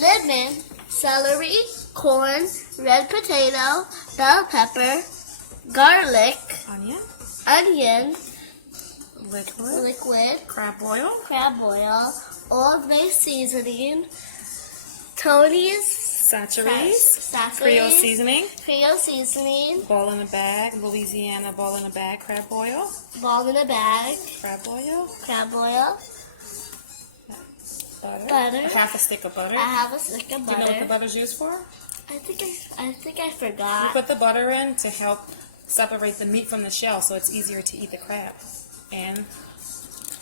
lemon, celery, corn, red potato, bell pepper, garlic, onion, liquid, crab oil, Old Bay seasoning, Tony's saccharies, creole seasoning, ball in a bag, crab oil, butter, a half a stick of butter. I have a stick of Do you know what the butter. butter's used for? I think I You forgot. put the butter in to help separate the meat from the shell so it's easier to eat the crab. And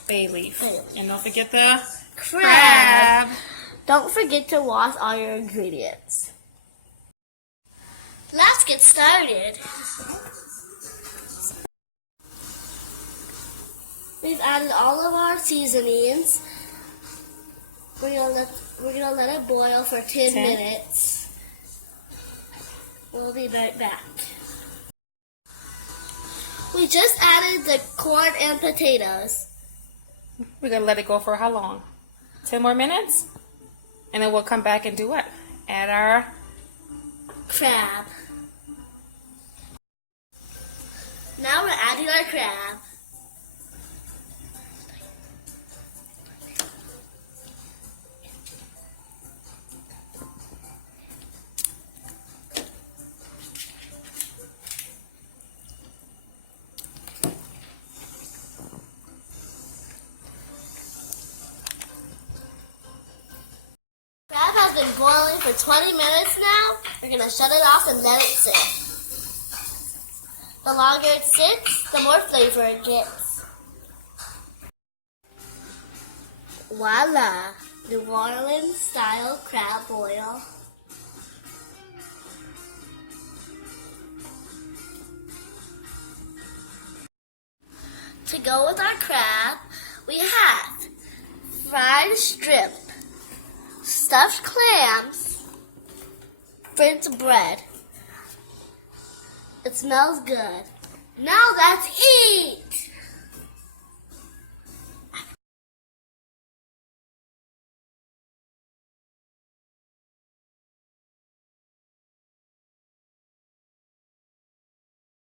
bay leaf. And don't forget the crab. Don't forget to wash all your ingredients. Let's get started. We've added all of our seasonings. We're gonna let it boil for 10 minutes. We'll be right back. We just added the corn and potatoes. We're going to let it go for how long? 10 more minutes? And then we'll come back and do what? Add our Crab. Now we're adding our crab. Crab has been boiling for 20 minutes now. We're going to shut it off and let it sit. The longer it sits, the more flavor it gets. Voila! New Orleans style crab boil. To go with our crab, we have fried shrimp, stuffed clams, French bread. It smells good. Now let's eat!